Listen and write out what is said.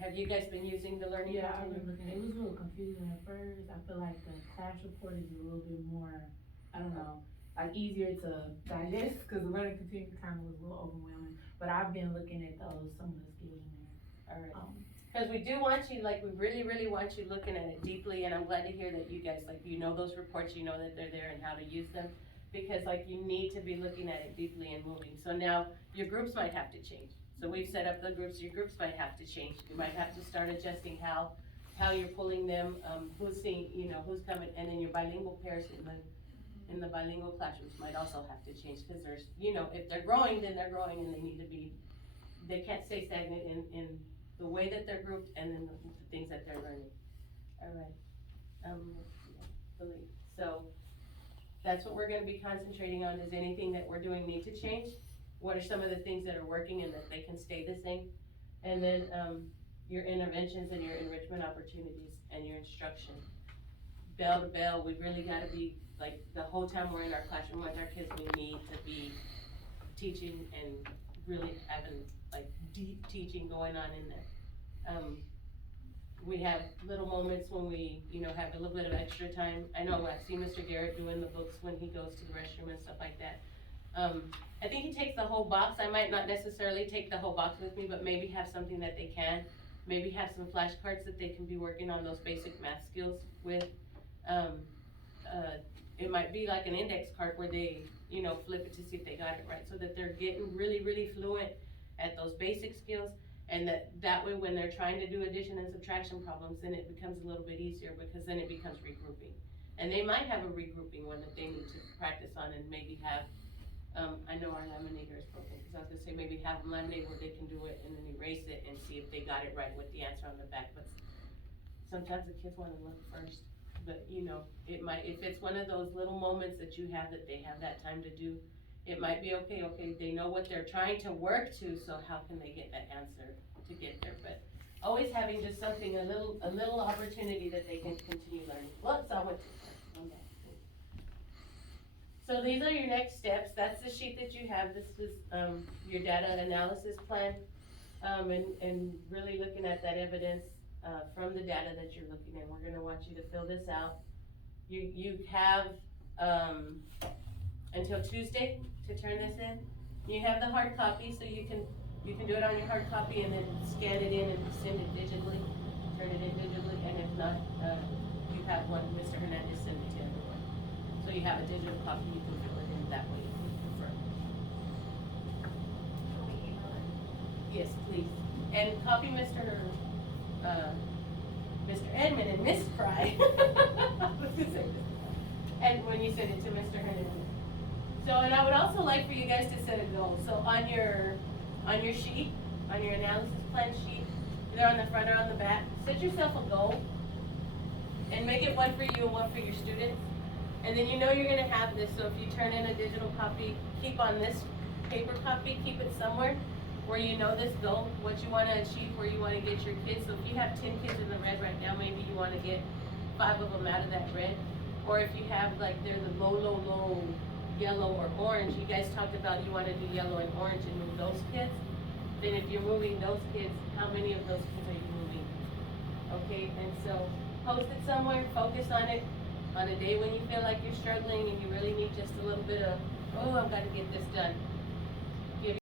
have you guys been using the learning Yeah, I've continuum? been looking. It was a little confusing at first. I feel like the class report is a little bit more, I don't know, like easier to digest because the learning continuum kind of was a little overwhelming. But I've been looking at those some of the skills in there. All right. Because we do want you, like, we really, really want you looking at it deeply, and I'm glad to hear that you guys, like, you know those reports, you know that they're there and how to use them. Because, like, you need to be looking at it deeply and moving. So now, your groups might have to change. So we've set up the groups, your groups might have to change. You might have to start adjusting how you're pulling them, who's seeing, you know, who's coming, and then your bilingual pairs in the bilingual classrooms might also have to change. Because there's, you know, if they're growing, then they're growing, and they need to be, they can't stay stagnant in the way that they're grouped and then the things that they're learning. All right, believe. So that's what we're gonna be concentrating on. Is anything that we're doing need to change? What are some of the things that are working and that they can stay the same? And then, your interventions and your enrichment opportunities and your instruction. Bell to bell, we really gotta be, like, the whole time we're in our classroom with our kids, we need to be teaching and really having, like, deep teaching going on in there. We have little moments when we, you know, have a little bit of extra time. I know I've seen Mr. Garrett doing the books when he goes to the restroom and stuff like that. I think he takes the whole box. I might not necessarily take the whole box with me, but maybe have something that they can. Maybe have some flashcards that they can be working on those basic math skills with. It might be like an index card where they, you know, flip it to see if they got it right, so that they're getting really, really fluent at those basic skills. And that way, when they're trying to do addition and subtraction problems, then it becomes a little bit easier, because then it becomes regrouping. And they might have a regrouping one that they need to practice on, and maybe have, I know our laminator is broken, because I was gonna say maybe have them laminate where they can do it and then erase it and see if they got it right with the answer on the back. But sometimes the kids wanna look first, but you know, it might, if it's one of those little moments that you have that they have that time to do, it might be okay, they know what they're trying to work to, so how can they get that answer to get there? But always having just something, a little opportunity that they can continue learning. Whoops, I went too far. Okay. So these are your next steps. That's the sheet that you have. This is, your data analysis plan, and really looking at that evidence, from the data that you're looking at. We're gonna want you to fill this out. You have, until Tuesday to turn this in. You have the hard copy, so you can do it on your hard copy and then scan it in and send it digitally, turn it in digitally, and if not, you have one, Mr. Hernandez send it to everyone. So you have a digital copy, you can fill it in that way if you prefer. Yes, please. And copy Mr. Edmond and Miss Fry. And when you send it to Mr. Hernandez. So, and I would also like for you guys to set a goal. So on your sheet, on your analysis plan sheet, either on the front or on the back, set yourself a goal and make it one for you and one for your students. And then you know you're gonna have this, so if you turn in a digital copy, keep on this paper copy, keep it somewhere where you know this goal, what you wanna achieve, where you wanna get your kids. So if you have 10 kids in the red right now, maybe you wanna get 5 of them out of that red. Or if you have, like, they're the low yellow or orange, you guys talked about you wanna do yellow and orange and move those kids. Then if you're moving those kids, how many of those kids are you moving? Okay, and so post it somewhere, focus on it. On a day when you feel like you're struggling and you really need just a little bit of, oh, I've gotta get this done.